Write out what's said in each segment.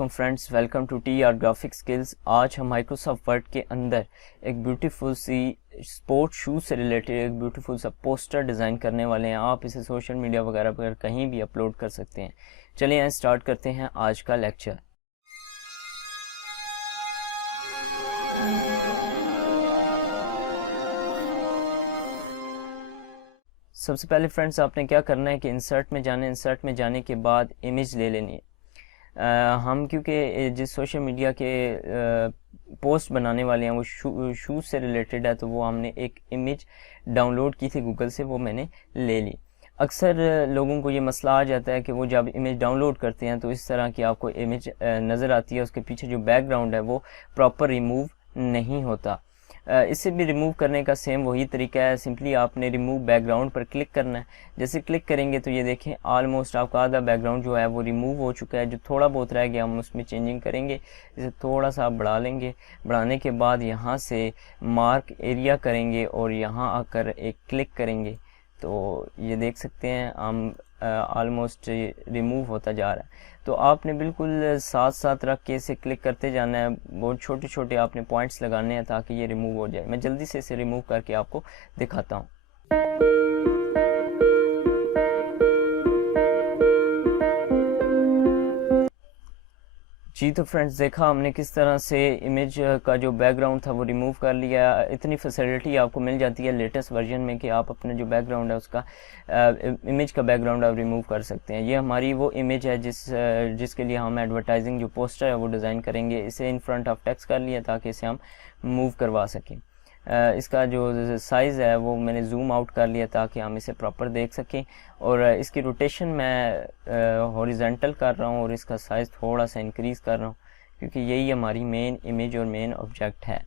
वालेकुम friends, welcome to T R graphic skills. आज हम माइक्रोसॉफ्ट वर्ड के अंदर एक ब्यूटीफुल सी स्पोर्ट शूज़ से रिलेटेड एक ब्यूटीफुल सा पोस्टर डिज़ाइन करने वाले हैं। आप इसे सोशल मीडिया वगैरह पर कहीं भी अपलोड कर सकते हैं। चलिए स्टार्ट करते हैं आज का लेक्चर। सबसे पहले फ्रेंड्स आपने क्या करना है कि इंसर्ट में जाने के बाद इमेज ले लेनी है। हम क्योंकि जिस सोशल मीडिया के पोस्ट बनाने वाले हैं वो शूज़ से रिलेटेड है, तो वो हमने एक इमेज डाउनलोड की थी गूगल से, वो मैंने ले ली। अक्सर लोगों को ये मसला आ जाता है कि वो जब इमेज डाउनलोड करते हैं तो इस तरह की आपको इमेज नज़र आती है, उसके पीछे जो बैकग्राउंड है वो प्रॉपर रिमूव नहीं होता। इसे भी रिमूव करने का सेम वही तरीका है। सिंपली आपने रिमूव बैकग्राउंड पर क्लिक करना है। जैसे क्लिक करेंगे तो ये देखें ऑलमोस्ट आपका आधा बैकग्राउंड जो है वो रिमूव हो चुका है। जो थोड़ा बहुत रह गया हम उसमें चेंजिंग करेंगे। इसे थोड़ा सा आप बढ़ा लेंगे। बढ़ाने के बाद यहाँ से मार्क एरिया करेंगे और यहाँ आकर एक क्लिक करेंगे तो ये देख सकते हैं हम ऑलमोस्ट रिमूव होता जा रहा है। तो आपने बिल्कुल साथ साथ रख के इसे क्लिक करते जाना है। बहुत छोटे छोटे आपने पॉइंट्स लगाने हैं ताकि ये रिमूव हो जाए। मैं जल्दी से इसे रिमूव करके आपको दिखाता हूँ। जी तो फ्रेंड्स, देखा हमने किस तरह से इमेज का जो बैकग्राउंड था वो रिमूव कर लिया। इतनी फैसिलिटी आपको मिल जाती है लेटेस्ट वर्जन में कि आप अपना जो बैकग्राउंड है उसका इमेज का बैकग्राउंड आप रिमूव कर सकते हैं। ये हमारी वो इमेज है जिसके लिए हम एडवर्टाइजिंग जो पोस्टर है वो डिज़ाइन करेंगे। इसे इन फ्रंट ऑफ टेक्स्ट कर लिया ताकि इसे हम मूव करवा सकें। इसका जो साइज़ है वो मैंने जूम आउट कर लिया ताकि हम इसे प्रॉपर देख सकें। और इसकी रोटेशन मैं हॉरिजेंटल कर रहा हूँ और इसका साइज़ थोड़ा सा इंक्रीज़ कर रहा हूँ क्योंकि यही हमारी मेन इमेज और मेन ऑब्जेक्ट है।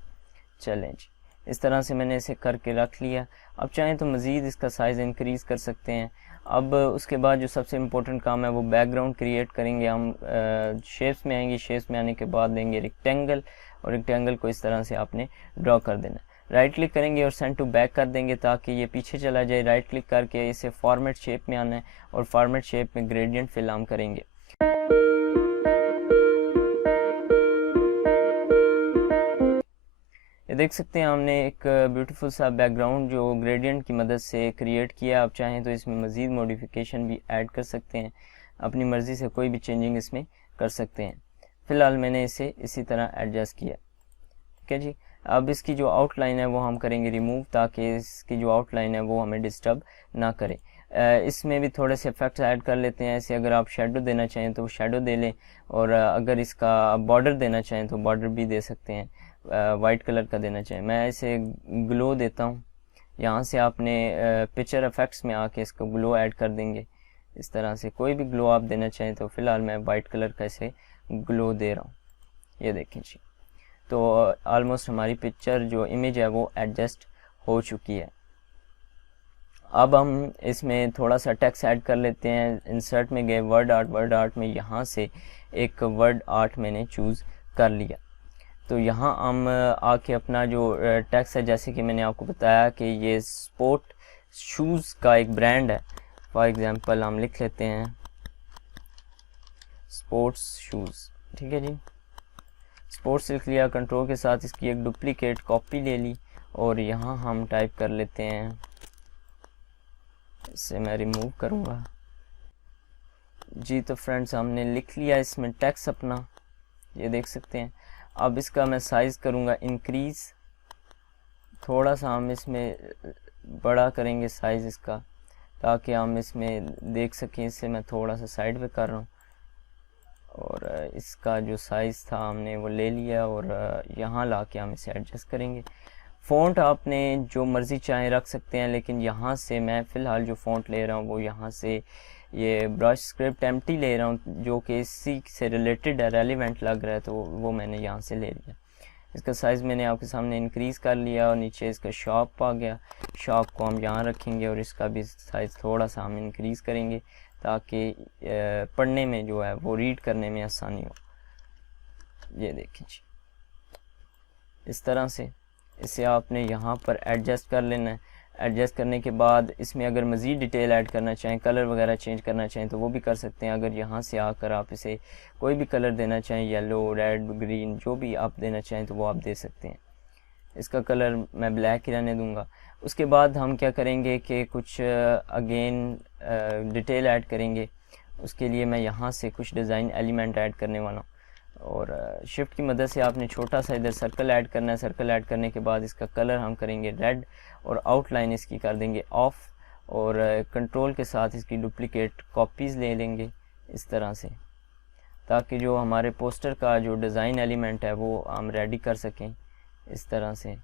चलें जी, इस तरह से मैंने इसे करके रख लिया। अब चाहें तो मज़ीद इसका साइज़ इंक्रीज़ कर सकते हैं। अब उसके बाद जो सबसे इम्पोर्टेंट काम है वो बैकग्राउंड क्रिएट करेंगे। हम शेप्स में आएंगे। शेप्स में आने के बाद देंगे रेक्टेंगल और रेक्टेंगल को इस तरह से आपने ड्रॉ कर देना। राइट क्लिक करेंगे और सेंड टू बैक कर देंगे ताकि ये पीछे चला जाए। राइट क्लिक करके इसे फॉर्मेट शेप में आना है और फॉर्मेट शेप में ग्रेडियंट फिल हम करेंगे। ये देख सकते हैं हमने एक ब्यूटीफुल सा बैकग्राउंड जो ग्रेडियंट की मदद से क्रिएट किया। आप चाहें तो इसमें मज़ीद मॉडिफिकेशन भी ऐड कर सकते हैं। अपनी मर्ज़ी से कोई भी चेंजिंग इसमें कर सकते हैं। फ़िलहाल मैंने इसे इसी तरह एडजस्ट किया। ठीक है जी। अब इसकी जो आउटलाइन है वो हम करेंगे रिमूव ताकि इसकी जो आउटलाइन है वो हमें डिस्टर्ब ना करे। इसमें भी थोड़े से इफेक्ट्स ऐड कर लेते हैं। ऐसे अगर आप शेडो देना चाहें तो शेडो दे लें और अगर इसका बॉर्डर देना चाहें तो बॉर्डर भी दे सकते हैं। वाइट कलर का देना चाहें, मैं इसे ग्लो देता हूँ। यहाँ से आपने पिक्चर इफेक्ट्स में आके इसको ग्लो ऐड कर देंगे। इस तरह से कोई भी ग्लो आप देना चाहें तो फ़िलहाल मैं वाइट कलर का इसे ग्लो दे रहा हूँ। ये देखें जी, तो ऑलमोस्ट हमारी पिक्चर जो इमेज है वो एडजस्ट हो चुकी है। अब हम इसमें थोड़ा सा टेक्स्ट ऐड कर लेते हैं। इंसर्ट में गए, वर्ड आर्ट में यहाँ से एक वर्ड आर्ट मैंने चूज़ कर लिया। तो यहाँ हम आके अपना जो टेक्स्ट है, जैसे कि मैंने आपको बताया कि ये स्पोर्ट शूज़ का एक ब्रांड है। फॉर एग्जांपल हम लिख लेते हैं स्पोर्ट्स शूज़। ठीक है जी, स्पोर्ट्स लिख लिया। कंट्रोल के साथ इसकी एक डुप्लीकेट कॉपी ले ली और यहाँ हम टाइप कर लेते हैं, इसे मैं रिमूव करूँगा जी। तो फ्रेंड्स हमने लिख लिया इसमें टेक्स्ट अपना, ये देख सकते हैं। अब इसका मैं साइज़ करूँगा इंक्रीज़, थोड़ा सा हम इसमें बड़ा करेंगे साइज़ इसका ताकि हम इसमें देख सकें। इसे मैं थोड़ा सा साइड पे कर रहा हूँ और इसका जो साइज़ था हमने वो ले लिया और यहाँ ला के हम इसे एडजस्ट करेंगे। फ़ॉन्ट आपने जो मर्ज़ी चाहें रख सकते हैं, लेकिन यहाँ से मैं फ़िलहाल जो फ़ॉन्ट ले रहा हूँ वो यहाँ से ये ब्रश स्क्रिप्ट एम्प्टी ले रहा हूँ जो कि इसी से रिलेटेड है, रेलिवेंट लग रहा है, तो वो मैंने यहाँ से ले लिया। इसका साइज़ मैंने आपके सामने इंक्रीज़ कर लिया और नीचे इसका शॉप आ गया। शॉप को हम यहाँ रखेंगे और इसका भी साइज़ थोड़ा सा हम इंक्रीज़ करेंगे ताकि पढ़ने में जो है वो रीड करने में आसानी हो। ये देखें जी, इस तरह से इसे आपने यहाँ पर एडजस्ट कर लेना है। एडजस्ट करने के बाद इसमें अगर मज़ीद डिटेल ऐड करना चाहें, कलर वगैरह चेंज करना चाहें तो वो भी कर सकते हैं। अगर यहाँ से आकर आप इसे कोई भी कलर देना चाहें, येलो, रेड, ग्रीन, जो भी आप देना चाहें तो वो आप दे सकते हैं। इसका कलर मैं ब्लैक ही रहने दूंगा। उसके बाद हम क्या करेंगे कि कुछ अगेन डिटेल ऐड करेंगे। उसके लिए मैं यहाँ से कुछ डिज़ाइन एलिमेंट ऐड करने वाला हूँ, और शिफ्ट की मदद से आपने छोटा सा इधर सर्कल ऐड करना है। सर्कल ऐड करने के बाद इसका कलर हम करेंगे रेड, और आउटलाइन इसकी कर देंगे ऑफ, और कंट्रोल के साथ इसकी डुप्लीकेट कॉपीज़ ले लेंगे इस तरह से, ताकि जो हमारे पोस्टर का जो डिज़ाइन एलिमेंट है वो हम रेडी कर सकें इस तरह से।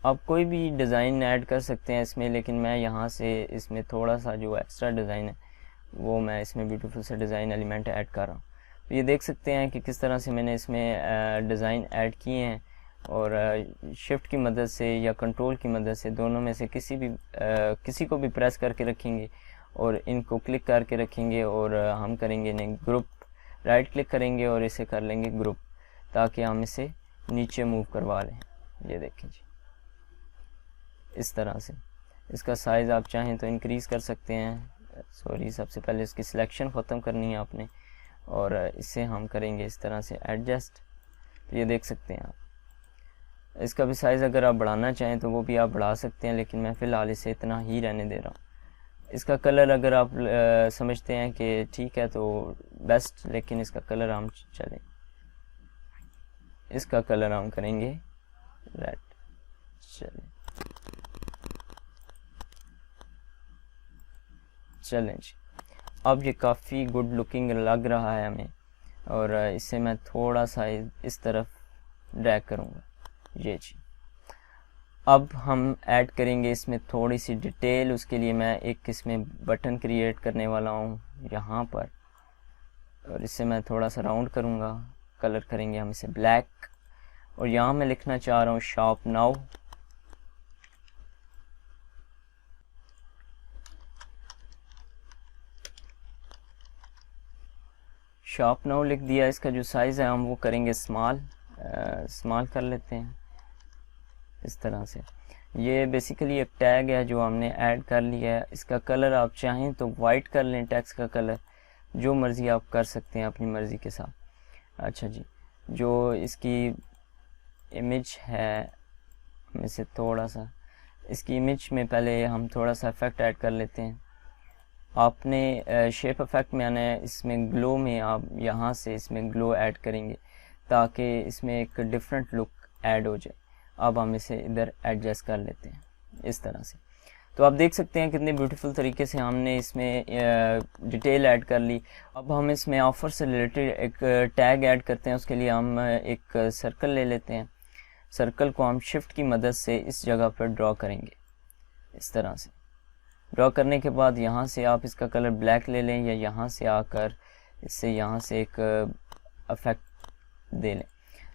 आप कोई भी डिज़ाइन ऐड कर सकते हैं इसमें, लेकिन मैं यहाँ से इसमें थोड़ा सा जो एक्स्ट्रा डिज़ाइन है वो मैं इसमें ब्यूटीफुल से डिज़ाइन एलिमेंट ऐड कर रहा हूँ। तो ये देख सकते हैं कि किस तरह से मैंने इसमें डिज़ाइन ऐड किए हैं, और शिफ्ट की मदद से या कंट्रोल की मदद से, दोनों में से किसी को भी प्रेस करके रखेंगे और इनको क्लिक करके रखेंगे, और हम करेंगे इन्हें ग्रुप, राइट क्लिक करेंगे और इसे कर लेंगे ग्रुप, ताकि हम इसे नीचे मूव करवा लें। ये देखें जी, इस तरह से। इसका साइज़ आप चाहें तो इंक्रीज़ कर सकते हैं। सॉरी, सबसे पहले इसकी सिलेक्शन ख़त्म करनी है आपने, और इसे हम करेंगे इस तरह से एडजस्ट। तो ये देख सकते हैं आप, इसका भी साइज़ अगर आप बढ़ाना चाहें तो वो भी आप बढ़ा सकते हैं, लेकिन मैं फ़िलहाल इसे इतना ही रहने दे रहा हूँ। इसका कलर अगर आप समझते हैं कि ठीक है तो बेस्ट, लेकिन इसका कलर हम चलें, इसका कलर हम करेंगे रेड। चलें जी, अब ये काफ़ी गुड लुकिंग लग रहा है हमें, और इसे मैं थोड़ा सा इस तरफ ड्रैग करूँगा। ये जी, अब हम ऐड करेंगे इसमें थोड़ी सी डिटेल। उसके लिए मैं एक इसमें बटन क्रिएट करने वाला हूँ यहाँ पर, और इसे मैं थोड़ा सा राउंड करूँगा। कलर करेंगे हम इसे ब्लैक, और यहाँ मैं लिखना चाह रहा हूँ शॉप नाउ। शॉप नाउ लिख दिया। इसका जो साइज़ है हम वो करेंगे स्मॉल कर लेते हैं इस तरह से। ये बेसिकली एक टैग है जो हमने ऐड कर लिया है। इसका कलर आप चाहें तो वाइट कर लें, टेक्स्ट का कलर जो मर्ज़ी आप कर सकते हैं अपनी मर्ज़ी के साथ। अच्छा जी, जो इसकी इमेज है, हम इसे थोड़ा सा, इसकी इमेज में पहले हम थोड़ा सा इफेक्ट ऐड कर लेते हैं। आपने शेप इफेक्ट में आना है, इसमें ग्लो में आप यहाँ से इसमें ग्लो ऐड करेंगे ताकि इसमें एक डिफरेंट लुक ऐड हो जाए। अब हम इसे इधर एडजस्ट कर लेते हैं इस तरह से। तो आप देख सकते हैं कितने ब्यूटीफुल तरीके से हमने इसमें डिटेल ऐड कर ली। अब हम इसमें ऑफ़र से रिलेटेड एक टैग ऐड करते हैं। उसके लिए हम एक सर्कल ले लेते हैं। सर्कल को हम शिफ्ट की मदद से इस जगह पर ड्रॉ करेंगे इस तरह से। ड्रॉ करने के बाद यहाँ से आप इसका कलर ब्लैक ले लें, या यहाँ से आकर इससे यहाँ से एक इफेक्ट दे लें।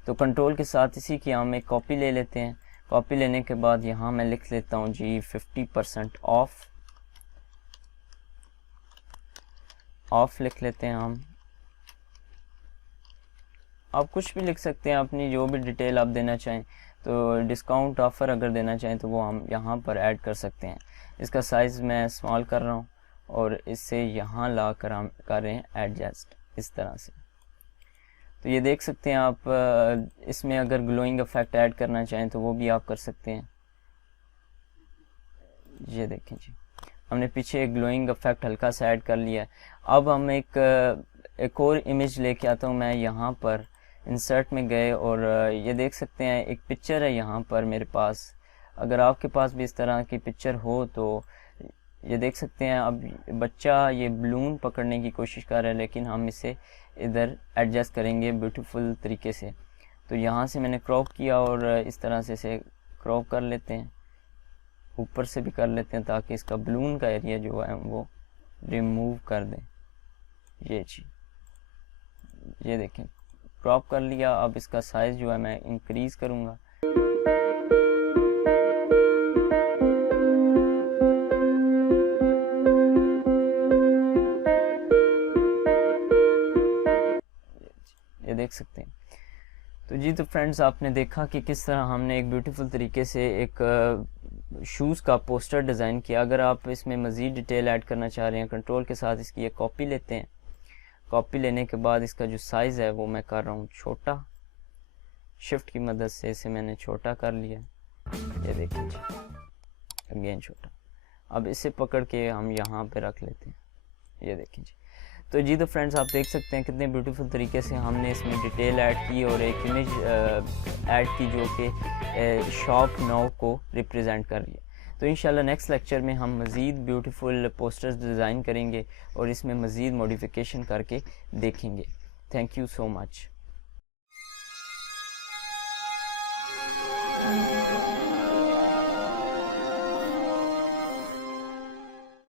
तो कंट्रोल के साथ इसी की हम एक कॉपी ले लेते हैं। कॉपी लेने के बाद यहाँ मैं लिख लेता हूँ जी 50% ऑफ लिख लेते हैं हम। आप कुछ भी लिख सकते हैं, अपनी जो भी डिटेल आप देना चाहें। तो डिस्काउंट ऑफ़र अगर देना चाहें तो वो हम यहाँ पर ऐड कर सकते हैं। इसका साइज़ मैं स्मॉल कर रहा हूँ, और इससे यहाँ ला कर हम कर रहे हैं एडजस्ट इस तरह से। तो ये देख सकते हैं आप, इसमें अगर ग्लोइंग इफेक्ट ऐड करना चाहें तो वो भी आप कर सकते हैं। ये देखें जी, हमने पीछे एक ग्लोइंग इफेक्ट हल्का सा ऐड कर लिया है। अब हम एक और इमेज लेके आता हूँ मैं। यहाँ पर इंसर्ट में गए, और ये देख सकते हैं एक पिक्चर है यहाँ पर मेरे पास। अगर आपके पास भी इस तरह की पिक्चर हो तो ये देख सकते हैं। अब बच्चा ये बलून पकड़ने की कोशिश कर रहा है, लेकिन हम इसे इधर एडजस्ट करेंगे ब्यूटीफुल तरीके से। तो यहाँ से मैंने क्रॉप किया, और इस तरह से इसे क्रॉप कर लेते हैं, ऊपर से भी कर लेते हैं, ताकि इसका बलून का एरिया जो है वो रिमूव कर दें। ये जी, ये देखें, क्रॉप कर लिया। अब इसका साइज़ जो है मैं इंक्रीज़ करूँगा। ये देख सकते हैं। तो जी तो फ्रेंड्स, आपने देखा कि किस तरह हमने एक ब्यूटीफुल तरीके से एक शूज़ का पोस्टर डिज़ाइन किया। अगर आप इसमें मज़ीद डिटेल ऐड करना चाह रहे हैं, कंट्रोल के साथ इसकी एक कॉपी लेते हैं। कॉपी लेने के बाद इसका जो साइज़ है वो मैं कर रहा हूँ छोटा, शिफ्ट की मदद से इसे मैंने छोटा कर लिया। ये देखिए जी, अगेन छोटा। अब इसे पकड़ के हम यहाँ पे रख लेते हैं, ये देखिए जी। तो जी तो फ्रेंड्स, आप देख सकते हैं कितने ब्यूटीफुल तरीके से हमने इसमें डिटेल ऐड की और एक इमेज ऐड की जो कि शॉप नाउ को रिप्रेजेंट कर रही है। तो इंशाल्लाह नेक्स्ट लेक्चर में हम मज़ीद ब्यूटीफुल पोस्टर्स डिज़ाइन करेंगे और इसमें मज़ीद मॉडिफिकेशन करके देखेंगे। Thank you so much.